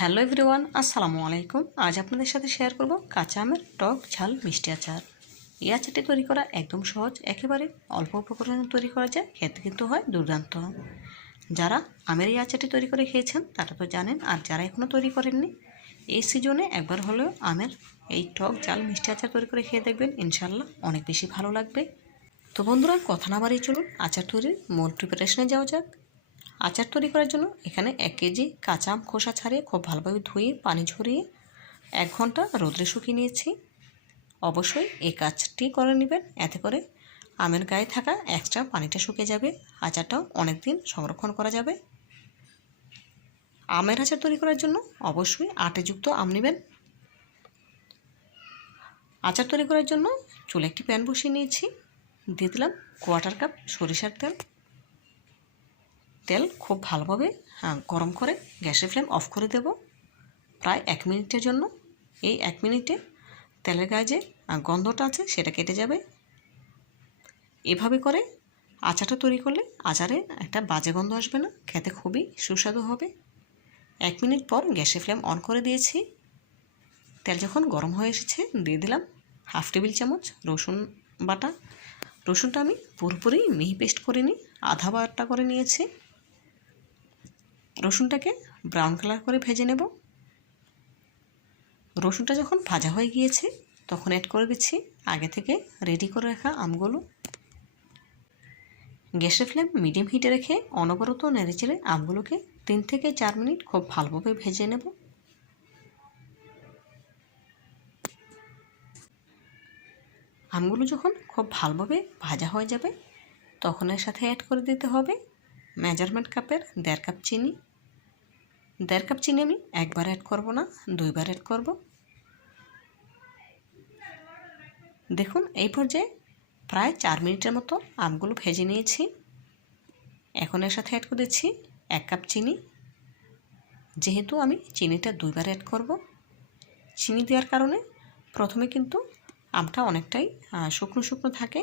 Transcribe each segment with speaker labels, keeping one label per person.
Speaker 1: Hello everyone, আসসালামু আলাইকুম। আজ আপনাদের সাথে শেয়ার করব কাঁচা আমের টক ঝাল মিষ্টি আচার। এই আচারটি তৈরি করা একদম সহজ, একেবারে অল্প উপকরণে তৈরি করা যায়, খেতে কিন্তু হয় দুর্দান্ত। যারা আমের এই আচারটি তৈরি করে খেয়েছেন, তারা তো জানেন, আর যারা এখনও তৈরি করেননি, এই সিজনে একবার হলেও আমের এই টক ঝাল মিষ্টি আচার তৈরি করে খেয়ে দেখবেন ইনশাল্লাহ অনেক বেশি ভালো লাগবে। তো বন্ধুরা, কথা না বাড়িয়ে চলুন, আচার তৈরির মূল প্রিপারেশনে যাওয়া যাক। আচার তৈরি করার জন্য এখানে এক কেজি কাঁচা আম খোসা ছাড়িয়ে খুব ভালোভাবে ধুয়ে, পানি ঝরিয়ে এক ঘণ্টা রোদ্রে শুকিয়ে নিয়েছি। অবশ্যই এই কাজটি করে নেবেন। এতে করে আমের গায়ে থাকা এক্সট্রা পানিটা শুকিয়ে যাবে। আচারটাও অনেক দিন সংরক্ষণ করা যাবে। আমের আচার তৈরি করার জন্য অবশ্যই আটেযুক্ত আম নেবেন। আচার তৈরি করার জন্য চুলে একটি প্যান বসিয়ে নিয়েছি। দিয়ে দিলাম কোয়ার্টার কাপ সরিষার তেল। তেল খুব ভালোভাবে গরম করে গ্যাসের ফ্লেম অফ করে দেব প্রায় এক মিনিটের জন্য। এই এক মিনিটে তেলের গায়ে যে গন্ধটা আছে সেটা কেটে যাবে। এভাবে করে আচারটা তৈরি করলে আচারে একটা বাজে গন্ধ আসবে না, খেতে খুবই সুস্বাদু হবে। এক মিনিট পর গ্যাসের ফ্লেম অন করে দিয়েছি। তেল যখন গরম হয়ে এসেছে, দিয়ে দিলাম হাফ টেবিল চামচ রসুন বাটা। রসুনটা আমি পুরোপুরি মিহি পেস্ট করে নিই, আধা বাটা করে নিয়েছি। রসুনটাকে ব্রাউন কালার করে ভেজে নেব। রসুনটা যখন ভাজা হয়ে গিয়েছে, তখন অ্যাড করে দিচ্ছি আগে থেকে রেডি করে রাখা আমগুলো। গ্যাসের ফ্লেম মিডিয়াম হিটে রেখে অনবরত নেড়েচেড়ে আমগুলোকে তিন থেকে চার মিনিট খুব ভালোভাবে ভেজে নেব। আমগুলো যখন খুব ভালোভাবে ভাজা হয়ে যাবে, তখন এর সাথে অ্যাড করে দিতে হবে মেজারমেন্ট কাপের দেড় কাপ চিনি। দেড় কাপ চিনি আমি, একবার অ্যাড করব না, দুইবার অ্যাড করব। দেখুন, এই পর্যায়ে প্রায় চার মিনিটের মতো আমগুলো ভেজে নিয়েছি। এখন এর সাথে অ্যাড করে দিচ্ছি এক কাপ চিনি। যেহেতু আমি চিনিটা দুইবার অ্যাড করব, চিনি দেওয়ার কারণে প্রথমে কিন্তু আমটা অনেকটাই শুকনো শুকনো থাকে।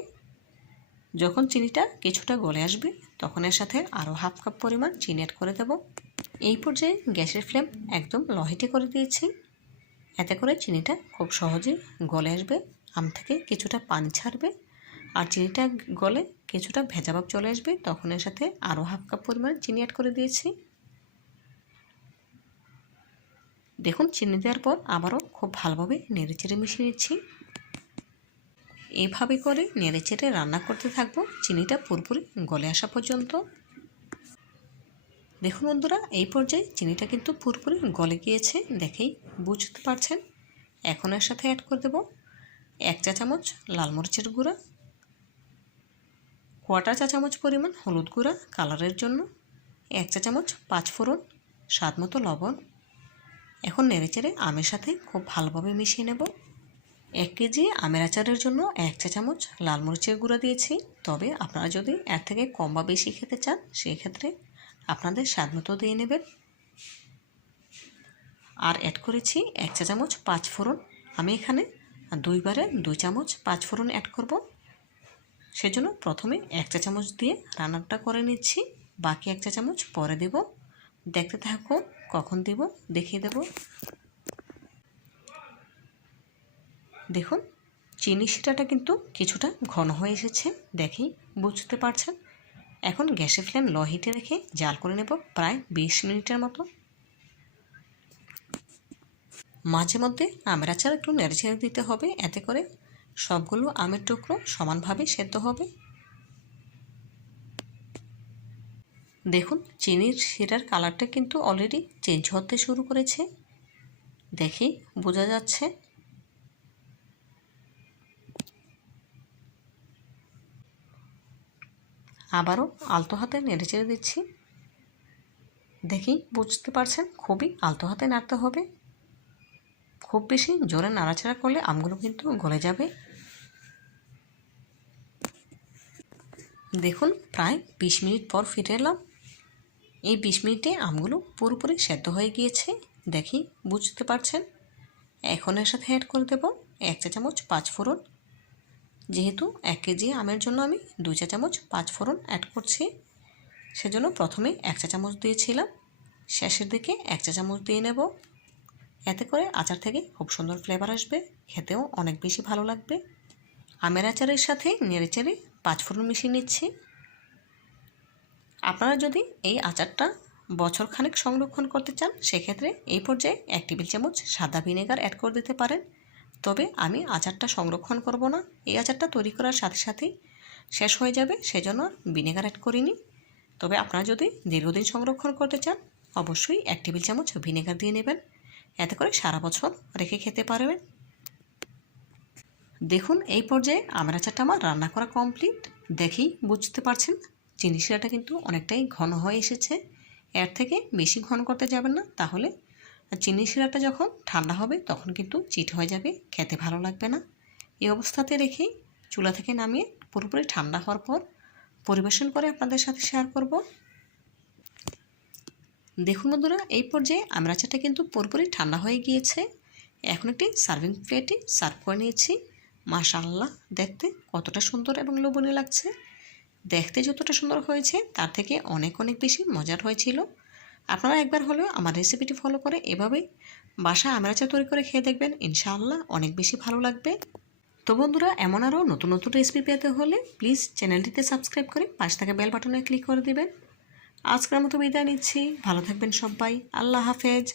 Speaker 1: যখন চিনিটা কিছুটা গলে আসবে, তখন এর সাথে আরও হাফ কাপ পরিমাণ চিনি অ্যাড করে দেব। এই পর্যায়ে গ্যাসের ফ্লেম একদম লহেটে করে দিয়েছি। এতে করে চিনিটা খুব সহজে গলে আসবে, আম থেকে কিছুটা পানি ছাড়বে আর চিনিটা গলে কিছুটা ভেজাভাব চলে আসবে। তখন এর সাথে আরও হাফ কাপ পরিমাণ চিনি অ্যাড করে দিয়েছি। দেখুন, চিনি দেওয়ার পর আবারও খুব ভালোভাবে নেড়েচেড়ে মিশিয়ে নিচ্ছি। এইভাবে করে নেড়েচেড়ে রান্না করতে থাকব। চিনিটা পুরোপুরি গলে আসা পর্যন্ত। দেখুন বন্ধুরা, এই পর্যায়ে চিনিটা কিন্তু পুরোপুরি গলে গিয়েছে দেখেই বুঝতে পারছেন। এখন এর সাথে অ্যাড করে দেব এক চা চামচ লাল মরিচের গুঁড়া কোয়াটার চা চামচ পরিমাণ হলুদ গুঁড়া কালারের জন্য, এক চা চামচ পাঁচ ফোড়ন স্বাদ মতো লবণ। এখন নেড়েচেড়ে আমের সাথে খুব ভালোভাবে মিশিয়ে নেব। এক কেজি আমের আচারের জন্য এক চা চামচ লাল মরিচের গুঁড়া দিয়েছি। তবে আপনারা যদি এর থেকে কম বা বেশি খেতে চান সেই ক্ষেত্রে আপনাদের স্বাদ মতো দিয়ে নেবেন। আর অ্যাড করেছি এক চা চামচ পাঁচ ফোড়ন। আমি এখানে দুইবারে দুই চামচ পাঁচ ফোড়ন অ্যাড করব। সেজন্য প্রথমে এক চা চামচ দিয়ে রান্নাটা করে নিচ্ছি। বাকি এক চা চামচ পরে দেব। দেখতে থাকো, কখন দেব, দেখিয়ে দেব। দেখুন, চিনি শিরাটা কিন্তু কিছুটা ঘন হয়ে এসেছে। দেখেই বুঝতে পারছেন। এখন গ্যাসের ফ্লেম লো হিটে রেখে জাল করে নেব প্রায় বিশ মিনিটের মতো। মাঝে মধ্যে আমের আচার একটু নেড়ে ছেড়ে দিতে হবে, এতে করে সবগুলো আমের টুকরো সমানভাবে সেদ্ধ হবে। দেখুন, চিনির শিরার কালারটা কিন্তু অলরেডি চেঞ্জ হতে শুরু করেছে। দেখি, বোঝা যাচ্ছে? আবারও আলতো হাতে নেড়ে চেড়ে দিচ্ছি। দেখি, বুঝতে পারছেন, খুবই আলতো হাতে নাড়তে হবে। খুব বেশি জোরে নাড়াচাড়া করলে আমগুলো কিন্তু গলে যাবে। দেখুন, প্রায় বিশ মিনিট পর ফিরে এলাম। এই বিশ মিনিটে আমগুলো পুরোপুরি সেদ্ধ হয়ে গিয়েছে। দেখি, বুঝতে পারছেন? এখন এর সাথে অ্যাড করে দেব এক চা চামচ পাঁচ ফোড়ন যেহেতু এক কেজি আমের জন্য আমি দুই চা চামচ পাঁচ ফোড়ন অ্যাড করছি। সেজন্য প্রথমে এক চা চামচ দিয়েছিলাম। শেষের দিকে এক চা চামচ দিয়ে নেব। এতে করে আচার থেকে খুব সুন্দর ফ্লেভার আসবে। খেতেও অনেক বেশি ভালো লাগবে। আমের আচারের সাথে নেড়ে চেড়ে পাঁচফোড়ন মিশিয়ে নিচ্ছি। আপনারা যদি এই আচারটা বছর খানেক সংরক্ষণ করতে চান, সেক্ষেত্রে এই পর্যায়ে এক টেবিল চামচ সাদা ভিনেগার অ্যাড করে দিতে পারেন। তবে আমি আচারটা সংরক্ষণ করব না। এই আচারটা তৈরি করার সাথে সাথেই শেষ হয়ে যাবে, সেজন্য ভিনেগার অ্যাড করিনি। তবে আপনারা যদি দীর্ঘদিন সংরক্ষণ করতে চান, অবশ্যই এক টেবিল চামচ ভিনেগার দিয়ে নেবেন। এতে করে সারা বছর রেখে খেতে পারবেন। দেখুন, এই পর্যায়ে আমার আচারটা আমার রান্না করা কমপ্লিট দেখেই বুঝতে পারছেন, চিনি শিরাটা কিন্তু অনেকটাই ঘন হয়ে এসেছে। এর থেকে বেশি ঘন করতে যাবেন না, তাহলে চিনি শিরাটা যখন ঠান্ডা হবে, তখন কিন্তু চিট হয়ে যাবে, খেতে ভালো লাগবে না। এই অবস্থাতে রেখেই চুলা থেকে নামিয়ে পুরোপুরি ঠান্ডা হওয়ার পর পরিবেশন করে আপনাদের সাথে শেয়ার করব। দেখুন বন্ধুরা, এই পর্যায়ে আমের আচারটা কিন্তু পুরোপুরি ঠান্ডা হয়ে গিয়েছে। এখন একটি সার্ভিং প্লেটে সার্ভ করে নিয়েছি। মাশাআল্লাহ, দেখতে কতটা সুন্দর এবং লোভনীয় লাগছে। দেখতে যতটা সুন্দর হয়েছে, তার থেকে অনেক অনেক বেশি মজার হয়েছিল। আপনারা একবার হলেও আমার রেসিপিটি ফলো করে এভাবেই বাসা আমরাচা তৈরি করে খেয়ে দেখবেন। ইনশাআল্লাহ অনেক বেশি ভালো লাগবে। তো বন্ধুরা, এমন আরও নতুন নতুন রেসিপি পেতে হলে প্লিজ চ্যানেলটিতে সাবস্ক্রাইব করে পাশে থাকা বেল বাটনে ক্লিক করে দেবেন। আজকের মতো বিদায় নিচ্ছি। ভালো থাকবেন সবাই। আল্লাহ হাফেজ।